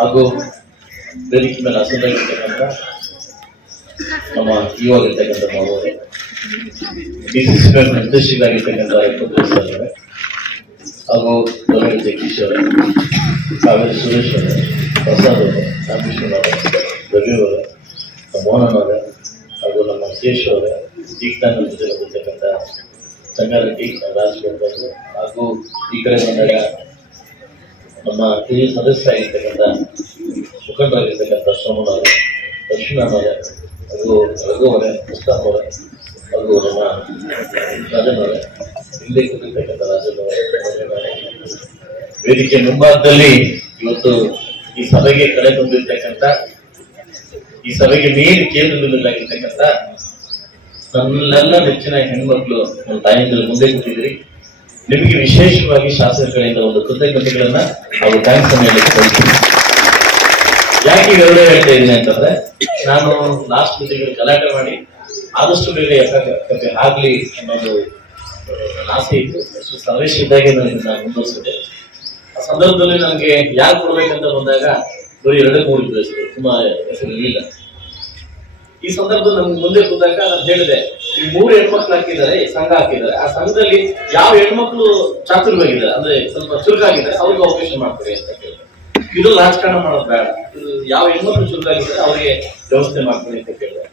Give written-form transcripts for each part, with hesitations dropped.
ಹಾಗೂ ವೇದಿಕೆ ಮೇಲೆ ಆಸೀನರಾಗಿರ್ತಕ್ಕಂಥ ನಮ್ಮ ಯುವಾಗಿರ್ತಕ್ಕಂಥ ಮಾವರೇ, ಡಿಸಿಸಿ ನಿರ್ದೇಶಕರಾಗಿರ್ತಕ್ಕಂಥ ಇದ್ದಾರೆ, ಹಾಗೂ ಜಗದೀಶ್ ಅವರೇ, ಕಾವೇರಿ ಸುರೇಶ್ ಅವರೇ, ಪ್ರಸಾದ್ ಅವರೇ, ರಾಮಕೃಷ್ಣ ಅವರೇ, ರವಿ ಅವರೇ, ಮೋಹನ್ ಅವರೇ, ಹಾಗೂ ನಮ್ಮ ಶೇಷ್ ಅವರೇ, ದೀಕ್ಷಾನ ಜೊತೆಗಿರ್ತಕ್ಕಂಥ ಸಂಗಾರೆಡ್ಡಿ ರಾಜಗೋಪಾಲ್, ಹಾಗೂ ಈ ಕಡೆ ಬಂದಾಗ ನಮ್ಮ ಹಿರಿಯ ಸದಸ್ಯ ಆಗಿರ್ತಕ್ಕಂಥ ಮುಖಂಡರಾಗಿರ್ತಕ್ಕಂಥ ಸೋಮನ್ ಅವರೇ, ಲಕ್ಷ್ಮೀನಾಥ್ ಅವರೇ, ಹಾಗೂ ರಘು ಅವರೇ, ಮುಸ್ತಾಫ್ ಅವರೇ, ಹಾಗೂ ನಮ್ಮ ರಾಜನ್ ಅವರೇ, ಹಿಂದೆ ಕೂತಿರ್ತಕ್ಕಂಥ ರಾಜನ್ ಅವರೇ, ವೇದಿಕೆ ಮುಂಭಾಗದಲ್ಲಿ ಇವತ್ತು ಈ ಸಭೆಗೆ ಕಳೆ ತಂದಿರ್ತಕ್ಕಂಥ, ಈ ಸಭೆಗೆ ಮೇನ್ ಕೇಂದ್ರದಲ್ಲಾಗಿರ್ತಕ್ಕಂಥ ನನ್ನೆಲ್ಲ ನೆಚ್ಚಿನ ಹೆಣ್ಮಕ್ಳು ನಮ್ಮ ತಾಯಿಯಿಂದ ಮುಂದೆ ಕೂತಿದ್ರಿ. ನಿಮಗೆ ವಿಶೇಷವಾಗಿ ಶಾಸಕರ ಕಡೆಯಿಂದ ಒಂದು ಕೃತಜ್ಞತೆಗಳನ್ನ ಹಾಗೂ ಥ್ಯಾಂಕ್ಸ್ ಅನ್ನು ಹೇಳ್ತೀನಿ. ಯಾಕೆ ಇವೆರಡೇ ಹೇಳ್ತಾ ಇದ್ದೀನಿ ಅಂತಂದ್ರೆ, ನಾನು ಲಾಸ್ಟ್ ಮೀಟಿಂಗ್ ಗಲಾಟೆ ಮಾಡಿ ಆದಷ್ಟು ಬೇಗ ಎಫ್ಐಆರ್ ಆಗ್ಲಿ ಅನ್ನೋದು ಆಸೆ ಇತ್ತು. ಸಮಾವೇಶ ಇದ್ದಾಗೆ ನಾನು ಮುಂದುವರಿಸಿದೆ. ಆ ಸಂದರ್ಭದಲ್ಲಿ ನನಗೆ ಯಾರು ಕೊಡ್ಬೇಕಂತ ಬಂದಾಗ ಬರೀ 2-3 ಹೆಸರು, ತುಂಬಾ ಹೆಸರು ಇರಲಿಲ್ಲ. ಈ ಸಂದರ್ಭದಲ್ಲಿ ನಮ್ಗೆ ಮುಂದೆ ಕೂತಾಗ ನಾನು ಹೇಳಿದೆ, ಈ 3 ಹೆಣ್ಮಕ್ಳು ಹಾಕಿದ್ದಾರೆ, ಸಂಘ ಹಾಕಿದ್ದಾರೆ, ಆ ಸಂಘದಲ್ಲಿ ಯಾವ ಹೆಣ್ಮಕ್ಳು ಚಾತುರ್ಯವಾಗಿದ್ದಾರೆ ಅಂದ್ರೆ ಸ್ವಲ್ಪ ಚುರುಕಾಗಿದ್ದಾರೆ ಅವ್ರಿಗೆ ಅವಕಾಶ ಮಾಡ್ತಾರೆ ಅಂತ ಹೇಳಿದೆ. ಇದು ರಾಜಕಾರಣ ಮಾಡೋದು ಬೇಡ, ಇದು ಯಾವ ಹೆಣ್ಮಕ್ಳು ಚುರುಕಾಗಿದ್ದಾರೆ ಅವರಿಗೆ ವ್ಯವಸ್ಥೆ ಮಾಡ್ತಾರೆ ಅಂತ ಕೇಳಿದೆ.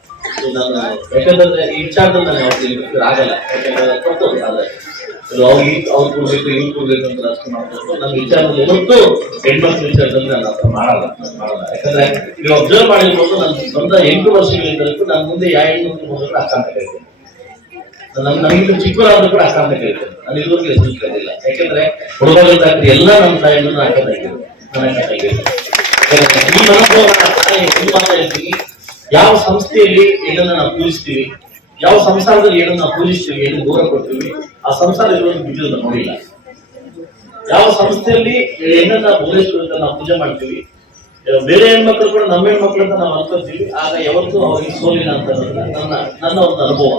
ನಾನು ಯಾಕಂದ್ರೆ ಈ ವಿಚಾರದಲ್ಲಿ ನಾನು ಯಾವ್ದು ಆಗಲ್ಲ, ಯಾಕಂದ್ರೆ ಕೊಡ್ತದೆ ಆದ್ರೆ ಅವ್ರು ಕೊಡ್ಬೇಕು ಇವ್ರು ಕೊಡ್ಬೇಕು ಅಂತ ರಾಜಕಾರಣ ಮಾಡ್ಬೇಕು. ನನ್ನ ವಿಚಾರದಲ್ಲಿ ಇವತ್ತು ಹೆಣ್ಮಕ್ಳ ವಿಚಾರದಲ್ಲಿ ನಾನು ಅರ್ಥ ಮಾಡಲ್ಲ. ಯಾಕಂದ್ರೆ ನೀವು ಅಬ್ಸರ್ವ್ ಮಾಡಿರ್ಬೋದು, ನನ್ನ ಸ್ವಂತ 8 ವರ್ಷಗಳಿಂದಲೂ ನಾನು ಮುಂದೆ ಯಾವ ಹೆಣ್ಮಕ್ಳು ಹೋದ್ರೆ ಅಕ್ಕ ಅಂತ ಕರಿತೇನೆ. ನಮಗಿಂತ ಚಿಕ್ಕವರಾದ್ರೂ ಕೂಡ ಅಕ್ಕ ಅಂತ ಕರಿತೇನೆ. ನಾನು ಇದುವರೆಗೆ ಹೆಸರು ಕರೆದಿಲ್ಲ. ಯಾಕಂದ್ರೆ ಹುಡುಗರಾಗ್ತದೆ ಎಲ್ಲ ನಮ್ಮ ತಾಯಿಯನ್ನು ಅಕ್ಕ ತಂಗಿದ್ರು, ನನ್ನ ಅಕ್ಕ ತಂಗಿದ್ರು. ಈ ಮನೋಭಾವ ಒಂದು ಮಾತ್ರ ಹೇಳ್ತೀನಿ, ಯಾವ ಸಂಸ್ಥೆಯಲ್ಲಿ ಏನನ್ನ ನಾವು ಪೂಜಿಸ್ತೀವಿ, ಯಾವ ಸಂಸಾರದಲ್ಲಿ ಏನನ್ನ ನಾವು ಪೂಜಿಸ್ತೀವಿ, ಏನು ಗೌರವ ಕೊಡ್ತೀವಿ, ಆ ಸಂಸಾರ ಇರೋದು ಬಿದ್ದು ನೋಡಿಲ್ಲ. ಯಾವ ಸಂಸ್ಥೆಯಲ್ಲಿ ಏನನ್ನ ಭುವನೇಶ್ವರ ಅಂತ ನಾವು ಪೂಜೆ ಮಾಡ್ತೀವಿ, ಬೇರೆ ಹೆಣ್ಮಕ್ಳು ಕೂಡ ನಮ್ಮ ಹೆಣ್ಮಕ್ಳು ಅಂತ ನಾವು ಅನ್ಕೋತೀವಿ, ಆಗ ಯಾವತ್ತೂ ಅವ್ರಿಗೆ ಸೋಲಿಲ್ಲ ಅಂತ ನನ್ನ ಒಂದು ಅನುಭವ.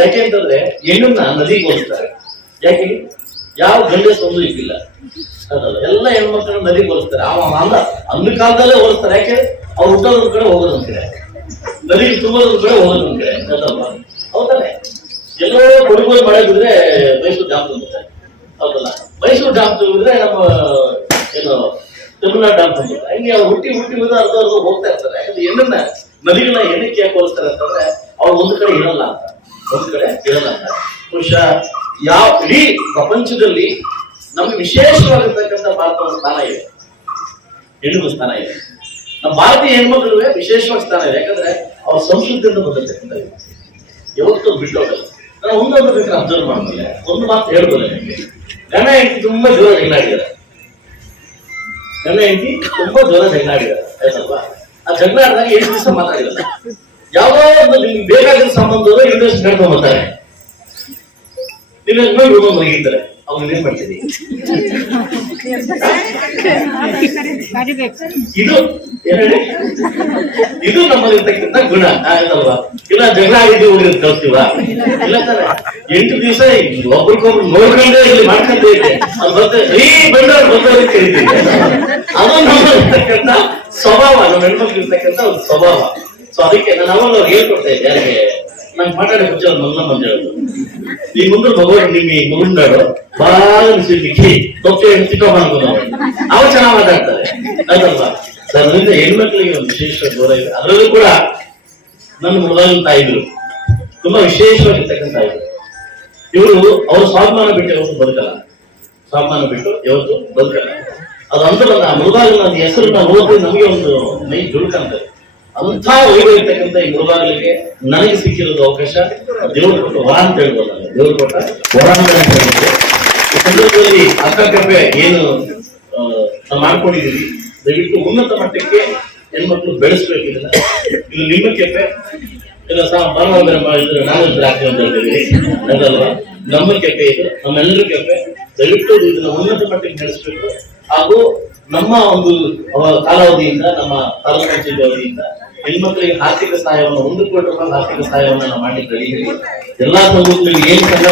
ಯಾಕೆ ಅಂತಂದ್ರೆ ಹೆಣ್ಣನ್ನ ನದಿಗೆ ಹೋಲಿಸ್ತಾರೆ. ಯಾಕೆ? ಯಾವ ಗಂಡಸ ಒಂದು ಇದ್ದಿಲ್ಲ, ಎಲ್ಲ ಹೆಣ್ಮಕ್ಳನ್ನ ನದಿಗೆ ಹೋಲಿಸ್ತಾರೆ. ಅಂದ ಕಾಲದಲ್ಲೇ ಹೋಲಿಸ್ತಾರೆ. ಯಾಕೆ? ಅವ್ರು ಹುಟ್ಟೋದ್ರ ಕಡೆ ಹೋಗೋದ್ ಕಡೆ, ನದಿಗೆ ತುಂಬೋದ್ರ ಕಡೆ ಹೋಗೋದ್ ಕಡೆ, ಹೌದಲ್ಲ? ಎಲ್ಲೋ ಕೊಡುಗೋದು ಮಳೆ ಬಿದ್ರೆ ಮೈಸೂರು ಡ್ಯಾಮ್ ತುಂಬಿದ್ದಾರೆ, ಹೌದಲ್ಲ? ಮೈಸೂರು ಡ್ಯಾಮ್ ತುಂಬಿದ್ರೆ ನಮ್ಮ ಏನು ತಮಿಳ್ನಾಡು ಡ್ಯಾಮ್ ತುಂಬಿದ್ರೆ, ಹಂಗೆ ಅವ್ರು ಹುಟ್ಟಿ ಅರ್ಧ ಹೋಗ್ತಾ ಇರ್ತಾರೆ. ಯಾಕಂದ್ರೆ ಹೆಣ್ಣನ್ನ ನದಿಗಳನ್ನ ಏನಕ್ಕೆ ಯಾಕೆ ಹೋಲಿಸ್ತಾರೆ ಅಂತಂದ್ರೆ ಅವ್ರು ಒಂದು ಕಡೆ ಇರಲ್ಲ ಅಂತ, ಬಹುಶಃ ಯಾವ ಇಡೀ ಪ್ರಪಂಚದಲ್ಲಿ ನಮ್ಗೆ ವಿಶೇಷವಾಗಿರ್ತಕ್ಕಂಥ ಭಾರತದ ಸ್ಥಾನ ಇದೆ, ಹೆಣ್ಣು ಸ್ಥಾನ ಇದೆ. ನಮ್ಮ ಭಾರತೀಯ ಹೆಣ್ಮಕ್ಳಿಗೆ ವಿಶೇಷವಾಗಿ ಸ್ಥಾನ ಇದೆ. ಯಾಕಂದ್ರೆ ಅವ್ರ ಸಂಸ್ಕೃತಿಯಿಂದ ಬಂದಿರ್ತಕ್ಕಂಥ ಯಾವತ್ತೂ ಬಿಟ್ಟು ಹೋಗಲ್ಲ. ನಾನು ಒಂದೊಂದು ಬೇಕಾದ್ರೆ ಅಬ್ಸರ್ವ್ ಮಾಡ್ತಿಲ್ಲ, ಒಂದು ಮಾತು ಹೇಳ್ಬೋದು. ನನಗೆ ಗಂಡ ಹೆಂಡತಿ ತುಂಬಾ ಜೋರ ಜಗಳಾಡಿದ್ದಾರೆ, ಆಯ್ತಲ್ವಾ? ಆ ಜಗಳ ಆಡಿದಾಗ 8 ದಿವಸ ಮಾತಾಡಿರಲ್ಲ. ಯಾವ್ದೋ ಒಂದು ನಿಮ್ಗೆ ಬೇಕಾಗಿರೋ ಸಂಬಂಧದವರು ಇಂಟ್ರೆಸ್ಟ್ ಕರ್ಕೊಂಡ್ ಬರ್ತಾರೆ, ನೀವು ನೋಡಿ ಹೋಗಿರ್ತಾರೆ. ಅವ್ನು ಏನ್ ಮಾಡ್ತೀರಿ? ಇದು ನಮ್ಮಲ್ಲಿರ್ತಕ್ಕಂಥ ಗುಣ ಆಯ್ತಲ್ವಾ? ಇಲ್ಲ ಜಗಳ ಆಗಿದ್ದು ಹೋಗಿರೋದು ಕಳ್ತೀವ? ಇಲ್ಲ ತಾನೆ. 8 ದಿವಸ ಒಬ್ರಿಗೊಬ್ರು ನೋಡ್ಕೊಂಡೇ ಇಲ್ಲಿ ಮಾಡ್ಕೊಂಡೇ ಇದೆ. ಅದು ಬರ್ತದೆ ಬಂದವ್ರಿಗೆ ಕರಿತೀವಿ. ಅದು ನಮ್ಮಲ್ಲಿರ್ತಕ್ಕಂಥ ಸ್ವಭಾವ, ನಮ್ಮ ಹೆಣ್ಮಕ್ಳು ಇರ್ತಕ್ಕಂಥ ಒಂದು ಸ್ವಭಾವ. ಸೊ ಅದಕ್ಕೆ ನಾನು ಅವಾಗ ಅವ್ರು ಹೇಳ್ಕೊಡ್ತಾ ಇದ್ದೆ, ಯಾರಿಗೆ ನಂಗೆ ಮಾತಾಡಿ ಮುಂಚೆ ಅವ್ರು ಮೊದಲ ಬಂದು ಹೇಳೋದು, ಈ ಮುಂದೆ ಮಗುಂಡಾಡು ಬಾಳ ಸಿಕ್ಕಿ ತೊಪ್ಪೆ ಚಿಕ್ಕಪ್ಪ ಅನ್ಬೋದು, ಅವ ಚೆನ್ನಾಗಿ ಮಾತಾಡ್ತಾರೆ, ಅದಲ್ವಾ? ಅದರಿಂದ ಹೆಣ್ಮಕ್ಳಿಗೆ ಒಂದು ವಿಶೇಷ ಗೌರವ ಇದೆ. ಅದರಲ್ಲೂ ಕೂಡ ನನ್ನ ಮೊದಲ ತಾಯಿದ್ರು ತುಂಬಾ ವಿಶೇಷವಾಗಿರ್ತಕ್ಕಂಥ ತಾಯಿದ್ರು. ಇವರು ಅವ್ರ ಸ್ವಾಭಿಮಾನ ಬಿಟ್ಟು ಯಾವತ್ತು ಬದುಕಲ್ಲ, ಸ್ವಾಭಿಮಾನ ಬಿಟ್ಟು ಯಾವತ್ತು ಬದುಕಲ್ಲ. ಅದು ಅಂದ್ರಲ್ಲ, ಮೃಗಾಲ ಹೆಸರನ್ನ ಓದಿ ನಮಗೆ ಒಂದು ಮೈ ಜುಡುಕಂತಾರೆ. ಅಂಥ ವೈಭವ ಇರ್ತಕ್ಕಂಥ ಈ ಮೃಗಾಲಿಗೆ ನನಗೆ ಸಿಕ್ಕಿರೋದು ಅವಕಾಶ ದೇವರು ಕೊಟ್ಟ ವರ ಅಂತ ಹೇಳ್ಬೋದು. ನಾನು ದೇವರು ಕೊಟ್ಟ ವರ ಅಂತ ಹೇಳ್ಬೋದು. ಈ ಸಂದರ್ಭದಲ್ಲಿ ಅಕ್ಕಪಕ್ಕೆ ಏನು ನಾವು ಮಾಡ್ಕೊಂಡಿದ್ದೀವಿ, ದಯವಿಟ್ಟು ಉನ್ನತ ಮಟ್ಟಕ್ಕೆ ಹೆಣ್ಮಕ್ಳು ಬೆಳೆಸ್ಬೇಕಿಲ್ಲ. ಇದು ನಿಮ್ಮ ಕೆಪೆ, ಇಲ್ಲ ನಾನು ಆಗ್ತೀವಿ ಅಂತ ಹೇಳ್ತಿದ್ದೀವಿ, ಅದಲ್ವಾ? ನಮ್ಮ ಕೆಪೆ ಇದು, ನಮ್ಮೆಲ್ಲರ ಕೆಪೆ. ದಯವಿಟ್ಟು ಇದನ್ನ ಉನ್ನತ ಮಟ್ಟಕ್ಕೆ ನಡೆಸಬೇಕು. ಹಾಗೂ ನಮ್ಮ ಒಂದು ಕಾಲಾವಧಿಯಿಂದ, ನಮ್ಮ ತಾಲೂಕು ಪಂಚಾಯತ್ ಅವಧಿಯಿಂದ ಹೆಣ್ಮಕ್ಳಿಗೆ ಆರ್ಥಿಕ ಸಹಾಯವನ್ನು 1 ಕೋಟಿ ರೂಪಾಯಿ ಆರ್ಥಿಕ ಸಹಾಯವನ್ನು ನಾವು ಮಾಡ್ಲಿಕ್ಕೆ ರೆಡಿ ಇದ್ದೀವಿ. ಎಲ್ಲಾ ಸಂಘಗಳಿಗೆ ಏನ್ ಸಂಘ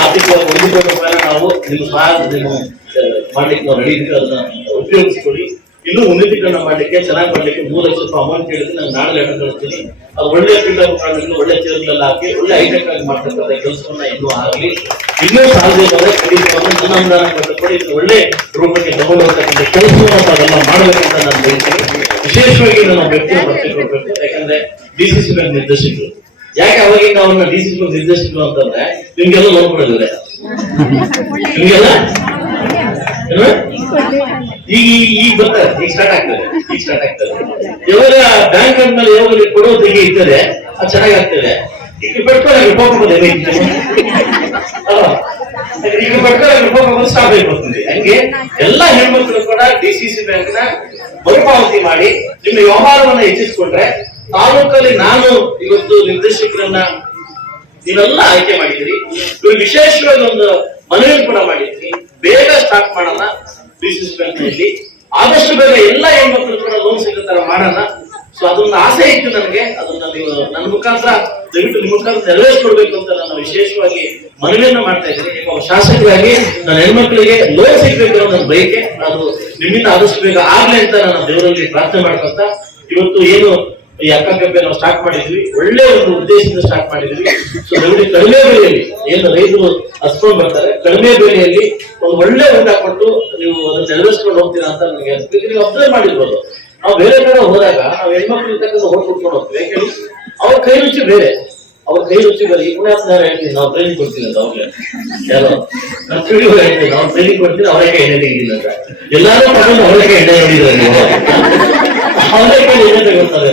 ಆರ್ಥಿಕವಾಗಿ 1 ಕೋಟಿ ರೂಪಾಯಿನ ನಾವು ನಿಮ್ಮ ಸಹಾಯ ಮಾಡ್ಲಿಕ್ಕೆ ನಾವು ರೆಡಿ ಇದ್ದೀವಿ. ಅದನ್ನ ಉಪಯೋಗಿಸ್ಕೊಡಿ. ಇನ್ನೂ ಇನ್ನೂ ಉನ್ನತೀಕರಣ ಮಾಡ್ಲಿಕ್ಕೆ ಚೆನ್ನಾಗಿ ಮಾಡ್ಲಿಕ್ಕೆ 3 ಲಕ್ಷ ರೂಪಾಯಿ ಅಮೌಂಟ್ ಹೇಳಿದ್ರೆ ನಾನು ನಾಳೆ ಲೆಟರ್ ಕಳಿಸ್ತೀನಿ. ಅದು ಒಳ್ಳೆ ಫೀಲ್ಡರ್ ಮುಖಾಂತರ ಒಳ್ಳೆ ಚೇರ್ಗಳೆಲ್ಲ ಹಾಕಿ ಒಳ್ಳೆ ಹೈಟೆಕ್ ಆಗಿ ಮಾಡ್ತಕ್ಕಂಥ ಕೆಲಸವನ್ನ ಇನ್ನೂ ಆಗಲಿ. ಇನ್ನೂ ಸಾಧ್ಯವಾದರೆ ಖಂಡಿತವಾಗಿ ನನ್ನ ಅನುದಾನ ಕೊಟ್ಟುಕೊಡಿ ಒಳ್ಳೆ ರೂಪಕ್ಕೆ ತಗೊಂಡು ಹೋಗ್ತಕ್ಕಂಥ ಕೆಲಸವನ್ನು ತಾವೆಲ್ಲ ಮಾಡಬೇಕಂತ ನಾನು ಹೇಳ್ತೀನಿ. ವಿಶೇಷವಾಗಿ ನನ್ನ ವ್ಯಕ್ತಿಯ ಪರಿಚಯ ಕೊಡ್ಬೇಕು. ಯಾಕಂದ್ರೆ ಡಿಸಿಸಿ ಬ್ಯಾಂಕ್ ನಿರ್ದೇಶಕರು, ಯಾಕೆ ಅವಾಗಿಂದ ಅವ್ರನ್ನ ಡಿಸಿಸಿ ಬ್ಯಾಂಕ್ ನಿರ್ದೇಶಕರು ಅಂತಂದ್ರೆ ನಿಮ್ಗೆಲ್ಲ ನೋಡ್ಕೊಂಡಿದ್ದಾರೆ, ನಿಮ್ಗೆಲ್ಲ ಈಗ ಬರ್ತಾರೆ, ಈಗ ಸ್ಟಾರ್ಟ್ ಆಗ್ತದೆ. ಯಾವಾಗ ಬ್ಯಾಂಕ್ ಅಂದ್ಮೇಲೆ ಯಾವಾಗ ಕೊಡೋ ತೆಗೆ ಇರ್ತದೆ ಅದು ಚೆನ್ನಾಗಿ ಆಗ್ತದೆ. ಈಗ ಪಡ್ಕೊಳ್ಳಿ ಹೋಗ್ಬೋದು, ಈಗ ಪಡ್ಕೊಳ್ಳಿ ಹೋಗ್ಬೋದು ಸ್ಟಾಪ್ ಆಗಿರ್ತದೆ. ಹಂಗೆ ಎಲ್ಲಾ ಹೆಣ್ಮಕ್ಳು ಕೂಡ ಡಿಸಿಸಿ ಬ್ಯಾಂಕ್ ನ ಮರುಪಾವತಿ ಮಾಡಿ ನಿಮ್ಮ ವ್ಯವಹಾರವನ್ನ ಹೆಚ್ಚಿಸಿಕೊಂಡ್ರೆ, ತಾಲೂಕಲ್ಲಿ ನಾನು ಇವತ್ತು ನಿರ್ದೇಶಕರನ್ನ ನೀವೆಲ್ಲ ಆಯ್ಕೆ ಮಾಡಿದ್ದೀರಿ. ಇವರು ವಿಶೇಷವಾಗಿ ಒಂದು ಮನವಿ ಕೂಡ ಮಾಡಿದ್ರಿ, ಬೇಗ ಸ್ಟಾರ್ಟ್ ಮಾಡೋಣ ಡಿಸಿಸಿ ಬ್ಯಾಂಕ್ ನಲ್ಲಿ, ಆದಷ್ಟು ಬೇಗ ಎಲ್ಲ ಹೆಣ್ಮಕ್ಳು ಕೂಡ ಲೋನ್ ಸಿಗೋ ತರ ಮಾಡೋಣ. ಸೊ ಅದೊಂದು ಆಸೆ ಇತ್ತು ನನಗೆ, ಅದನ್ನ ನೀವು ನನ್ನ ಮುಖಾಂತರ ದಯವಿಟ್ಟು ನಿಮ್ಮ ಮುಖಾಂತರ ನೆರವೇರಿಸ್ಕೊಡ್ಬೇಕು ಅಂತ ನಾನು ವಿಶೇಷವಾಗಿ ಮನವಿಯನ್ನ ಮಾಡ್ತಾ ಇದ್ದೀನಿ. ನಿಮ್ಮ ಶಾಸಕರಾಗಿ ನನ್ನ ಹೆಣ್ಮಕ್ಳಿಗೆ ಲೋನ್ ಸಿಗ್ಬೇಕು ಅನ್ನೋ ನನ್ನ ಬಯಕೆ, ಅದು ನಿಮ್ಮಿಂದ ಆದಷ್ಟು ಬೇಗ ಆಗ್ಲಿ ಅಂತ ನಾನು ದೇವರಲ್ಲಿ ಪ್ರಾರ್ಥನೆ ಮಾಡ್ಕೊಂತ ಇವತ್ತು ಏನು ಈ ಅಕ್ಕಪಕ್ಕ ನಾವು ಸ್ಟಾರ್ಟ್ ಮಾಡಿದ್ವಿ, ಒಳ್ಳೆ ಒಂದು ಉದ್ದೇಶದಿಂದ ಸ್ಟಾರ್ಟ್ ಮಾಡಿದ್ವಿ. ಸೊ ದಯವಿಟ್ಟು ಕಡಿಮೆ ಬೆಲೆಯಲ್ಲಿ ಏನು ರೈತರು ಹಸ್ಕೊಂಡು ಬರ್ತಾರೆ, ಕಡಿಮೆ ಬೆಲೆಯಲ್ಲಿ ಒಂದು ಒಳ್ಳೆ ಊಟ ಕೊಟ್ಟು ನೀವು ಅದನ್ನ ನೆರವೇರಿಸ್ಕೊಂಡು ಹೋಗ್ತೀರಾ ಅಂತ ನನಗೆ ನೀವು ಅಬ್ಸರ್ವ್ ಮಾಡಿರ್ಬೋದು. ನಾವು ಬೇರೆ ಕಡೆ ಹೋದಾಗ ನಾವು ಹೆಣ್ಮಕ್ಳು ಇರ್ತಕ್ಕಂಥ ಹೋಗಿ ಕುಟ್ಕೊಂಡು ಹೋಗ್ತೀವಿ. ಯಾಕೆ ಅವ್ರ ಕೈ ರುಚಿ ಬೇರೆ, ಅವ್ರ ಕೈ ರುಚಿ ಬೇರೆ. ಈ ಪುಣ್ಯಾತ್ಮರು ಹೇಳ್ತೀನಿ, ನಾವು ಟ್ರೈನಿಂಗ್ ಕೊಡ್ತೀನಿ ಅಂತ ಅವ್ರಿಗೆ ಯಾರೋ ನಾವು ತಿಳಿಯೋ ಹೇಳ್ತೀವಿ, ನಾವು ಟ್ರೈನಿಂಗ್ ಕೊಡ್ತೀನಿ ಅವರೇ ಎಣ್ಣೆ ತೆಗಿಲ್ಲ ಅಂತ. ಎಲ್ಲಾರು ತಗೊಂಡು ಅವರೇ ಎಣ್ಣೆ ಹೊಡಿದ್ರೆ ನೀವು ಅವರೇ ಕೈ ಎಣ್ಣೆ ತಗೊಳ್ತಾರೆ.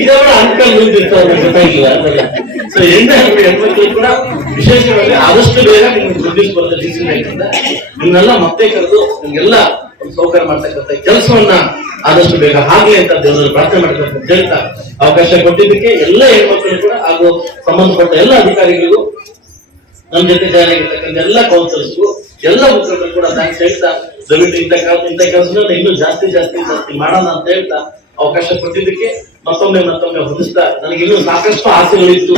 ಇದವರ ಅಂಕಲ್ ಮುಂದಿರ್ತಾರೆ ಗೊತ್ತಾಗಿಲ್ಲ ಅಂತಲ್ಲ. ಸೊ ಹೆಣ್ಮಕ್ಳು ಕೂಡ ವಿಶೇಷವಾಗಿ ಆದಷ್ಟು ಬೇಗ ನಿಮ್ಗೆ ದುಡ್ಡಿಸ್ ಬರುತ್ತೆ ಡಿಸಿ ಬ್ಯಾಂಕ್ ಅಂತ. ನಿಮ್ನೆಲ್ಲ ಮತ್ತೆ ಕರೆದು ನಿಮ್ಗೆಲ್ಲ ಒಂದು ಸೌಕರ್ಯ ಮಾಡ್ತಕ್ಕಂಥ ಕೆಲಸವನ್ನ ಆದಷ್ಟು ಬೇಗ ಆಗ್ಲಿ ಅಂತ ದೇವರಲ್ಲಿ ಪ್ರಾರ್ಥನೆ ಮಾಡ್ತಕ್ಕಂಥ ಹೇಳ್ತಾ ಅವಕಾಶ ಕೊಟ್ಟಿದ್ದಕ್ಕೆ ಎಲ್ಲ ಹೆಣ್ಮಕ್ಳು ಕೂಡ ಹಾಗೂ ಸಂಬಂಧಪಟ್ಟ ಎಲ್ಲ ಅಧಿಕಾರಿಗಳಿಗೂ, ನಮ್ಮ ಜೊತೆ ಜಾರಿ ಆಗಿರ್ತಕ್ಕಂಥ ಎಲ್ಲ ಕೌನ್ಸಿಲರ್ಸ್ಗೂ, ಎಲ್ಲ ಮುಖಂಡರು ಕೂಡ ಥ್ಯಾಂಕ್ಸ್ ಹೇಳ್ತಾ, ದಯವಿಟ್ಟು ಇಂಥ ಕೆಲಸನ ಇನ್ನೂ ಜಾಸ್ತಿ ಮಾಡೋಣ ಅಂತ ಹೇಳ್ತಾ ಅವಕಾಶ ಕೊಟ್ಟಿದ್ದಕ್ಕೆ ಮತ್ತೊಮ್ಮೆ ಹೊಂದಿಸ್ತಾ, ನನಗೆ ಇನ್ನೂ ಸಾಕಷ್ಟು ಆಸೆಗಳಿತ್ತು.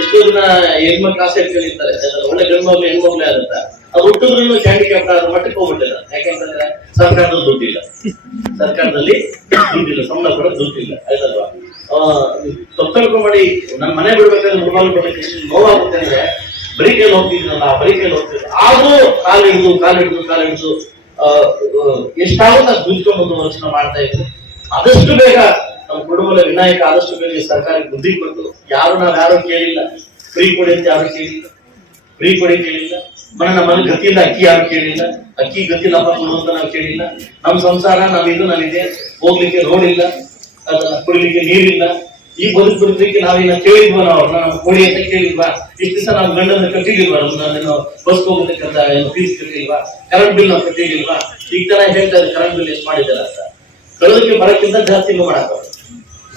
ಎಷ್ಟೋ ಜನ ಹೆಣ್ಮಕ್ಳು ಆಸೆ ಇಟ್ಕೊಂಡಿರ್ತಾರೆ, ಒಳ್ಳೆ ಗಂಡ್ಮಗ್ಳು ಹೆಣ್ಮಗ್ಳೇ ಆದಂತ. ಅದು ಹುಟ್ಟಿದ್ರು ಹ್ಯಾಂಡಿಕ್ಯಾಪ್ ಆದ ಮಟ್ಟಕ್ಕೆ ಹೋಗ್ಬಿಟ್ಟಿಲ್ಲ. ಯಾಕೆಂತಂದ್ರೆ ಸರ್ಕಾರದಲ್ಲಿ ದುಡ್ಡಿಲ್ಲ, ಸಂಬಳ ಕೂಡ ದುಡ್ಡಿಲ್ಲ, ಆಯ್ತಲ್ವಾ? ತಪ್ಪು ಮಾಡಿ ನನ್ನ ಮನೆ ಬಿಡ್ಬೇಕಾದ್ರೆ ಮೊಬೈಲ್ ಕೊಡಕ್ಕೆ ಎಷ್ಟು ನೋವಾಗುತ್ತೆ ಅಂದ್ರೆ, ಬರಿಕೆಯಲ್ಲಿ ಹೋಗ್ತಿದ್ನಲ್ಲ, ಆದ್ರೂ ಕಾಲಿಡಿದು ಎಷ್ಟಾಗುತ್ತೆ ಅದು ದುಡ್ಕೊಂಡು ವರ್ಷ ಮಾಡ್ತಾ ಇದ್ರು. ಆದಷ್ಟು ಬೇಗ ನಮ್ಮ ಕುಟುಂಬದ ವಿನಾಯಕ ಆದಷ್ಟು ಬೇಗ ಸರ್ಕಾರಕ್ಕೆ ಬುದ್ಧಿ ಕೊಟ್ಟು, ನಾವ್ಯಾರು ಕೇಳಿಲ್ಲ, ಫ್ರೀ ಕೊಡಿ ಅಂತ ಯಾರು ಕೇಳಿಲ್ಲ. ನಮ್ಮ ಗತಿಯಿಂದ ಅಕ್ಕಿ ಯಾರು ಕೇಳಿಲ್ಲ, ಅಕ್ಕಿ ಗತಿಲ್ಲಪ್ಪ ಅಂತ ನಾವು ಕೇಳಿಲ್ಲ. ನಮ್ಮ ಸಂಸಾರ ನಾವಿದೆ, ಹೋಗ್ಲಿಕ್ಕೆ ರೋಡ್ ಇಲ್ಲ, ಅದನ್ನ ಕುಡಿಲಿಕ್ಕೆ ನೀರಿಲ್ಲ. ಈ ಬದುಕಲಿಕ್ಕೆ ನಾವೇನ ಕೇಳಿದ್ವಾ, ಅವ್ರನ್ನ ನಮ್ಮ ಕೊಡಿ ಅಂತ ಕೇಳಿದ್ವಾ? ಇಷ್ಟು ದಿವಸ ನಾವು ಗಂಡನ್ನ ಕಟ್ಟಿಲ್ವಾ? ನಮ್ಮನ್ನ ಬಸ್ ಹೋಗೋದಕ್ಕಂತ ಫೀಸ್ ಕಟ್ಟಿಲ್ವಾ? ಕರೆಂಟ್ ಬಿಲ್ ನಾವು ಕಟ್ಟಿಲ್ವಾ? ಈಗ ತರ ಹೇಳ್ತಾರೆ ಕರೆಂಟ್ ಬಿಲ್ ಎಷ್ಟು ಮಾಡಿದಾರ ಅಂತ. ಕಳೆದಕ್ಕೆ ಬರಕ್ಕಿಂತ ಜಾಸ್ತಿ ಮಾಡಕ್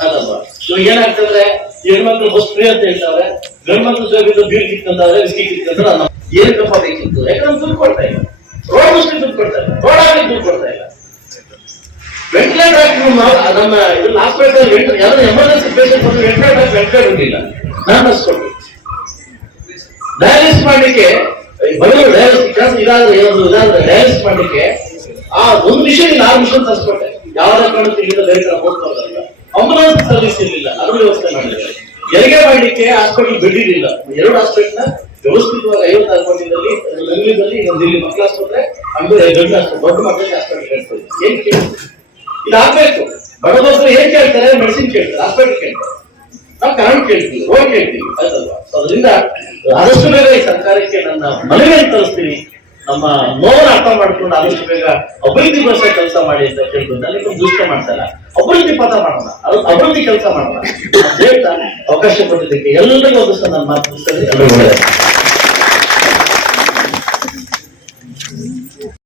ಅದಲ್ವಾ? ಇವಾಗ ಏನಾಗ್ತಂದ್ರೆ ಹೆಣ್ಮಕ್ಳು ಬಸ್ ಫ್ರೀ ಅಂತ ಹೇಳ್ತಾರೆ, ಗಂಡ್ಮಕ್ಳು ಜೋಗಿದ್ದು ಬೀರ್ ಕಿತ್ಕೊಂಡ್ರೆ ಬಿಸ್ಕಿ ಕಿತ್ಕೊಂಡ್ರೆ ಏನಕ್ಕಪ್ಪ ಬೇಕಿತ್ತು? ಯಾಕಂದ್ರೆ ದುಡ್ಡು ಕೊಡ್ತಾ ಇಲ್ಲ, ರೋಡ್ ಮುಸ್ಲಿ ದುಡ್ಡು ಕೊಡ್ತಾ ಇಲ್ಲ, ರೋಡ್ ಆಗಿ ದುಡ್ಡು ಕೊಡ್ತಾ ಇಲ್ಲ. ವೆಂಟಿಲೇಟರ್ ಹಾಕಿ ನಮ್ಮ ಹಾಸ್ಪಿಟಲ್ ಯಾರು ಎಮರ್ಜೆನ್ಸಿ ಪೇಷಂಟ್ ಬಂದು ವೆಂಟಿಲೇಟರ್ ಇರಲಿಲ್ಲ, ನಾನು ಹಸ್ಕೊಟ್ಟು ಡಯಾಲಿಸಿಸ್ ಮಾಡ್ಲಿಕ್ಕೆ ಬಡವರು ಡಯಾಲಿಸಿಸ್ ಮಾಡ್ಲಿಕ್ಕೆ ಆ ಒಂದು ಮಿಷನ್ 6 ಮಿಷನ್ ತರಿಸ್ಕೊಟ್ಟೆ. ಯಾವ್ದ ಕಾರಣಕ್ಕೆ ಇಲ್ಲಿಂದ ಬೇರೆ ಕಡೆ ಹೋಗ್ತಾರೆ, ಆಂಬುಲೆನ್ಸ್ ಸರ್ವಿಸ್ ಇರಲಿಲ್ಲ, ಅದ್ರ ವ್ಯವಸ್ಥೆ ಮಾಡಿದ್ದಾರೆ. ಹೆರಿಗೆ ಮಾಡ್ಲಿಕ್ಕೆ ಹಾಸ್ಪಿಟಲ್ ಬೆಡ್ ಇರಲಿಲ್ಲ. 2 ಹಾಸ್ಪಿಟಲ್ ವ್ಯವಸ್ಥಿತವಾಗಿ 56 ಕೋಟಿಯಲ್ಲಿ ಬೆಂಗಳೂರಲ್ಲಿ ಇಲ್ಲಿ ಮಕ್ಕಳ ಆಸ್ಪತ್ರೆ, ಅಂದ್ರೆ ದೊಡ್ಡ ಮಕ್ಕಳಿಗೆ ಹಾಸ್ಪಿಟಲ್ ಹೇಳ್ತಾರೆ. ಏನ್ ಕೇಳಿ ಇದಾಗಬೇಕು? ಬಡವರು ಏನ್ ಕೇಳ್ತಾರೆ? ಮೆಡಿಸಿನ್ ಕೇಳ್ತಾರೆ, ಹಾಸ್ಪಿಟಲ್ ಕೇಳ್ತಾರೆ. ನಾವು ಕರೆಂಟ್ ಕೇಳ್ತೀವಿ, ರೋಡ್ ಕೇಳ್ತೀವಿ, ಆಯ್ತಲ್ವಾ? ಅದರಿಂದ ಆದಷ್ಟು ಬೇಗ ಈ ಸರ್ಕಾರಕ್ಕೆ ನನ್ನ ಮನವಿಯನ್ನು ತರಿಸ್ತೀನಿ. ನಮ್ಮ ನೋವನ್ನು ಅರ್ಥ ಮಾಡ್ಕೊಂಡು ಆದಷ್ಟು ಬೇಗ ಅಭಿವೃದ್ಧಿ ಬಸ್ ಕೆಲಸ ಮಾಡಿ ಅಂತ ಕೇಳ್ಕೊಂಡು, ನನಗೆ ದುಷ್ಟ ಮಾಡ್ತಾರ, ಅಭಿವೃದ್ಧಿ ಪಥ ಮಾಡೋಣ, ಅಭಿವೃದ್ಧಿ ಕೆಲಸ ಮಾಡೋಣ ಅಂತ ಹೇಳ್ತಾ ಅವಕಾಶ ಕೊಟ್ಟಿದ್ದಕ್ಕೆ ಎಲ್ಲರಿಗೂ ಒಂದು ಸಹ ನಾನು ಮಾತು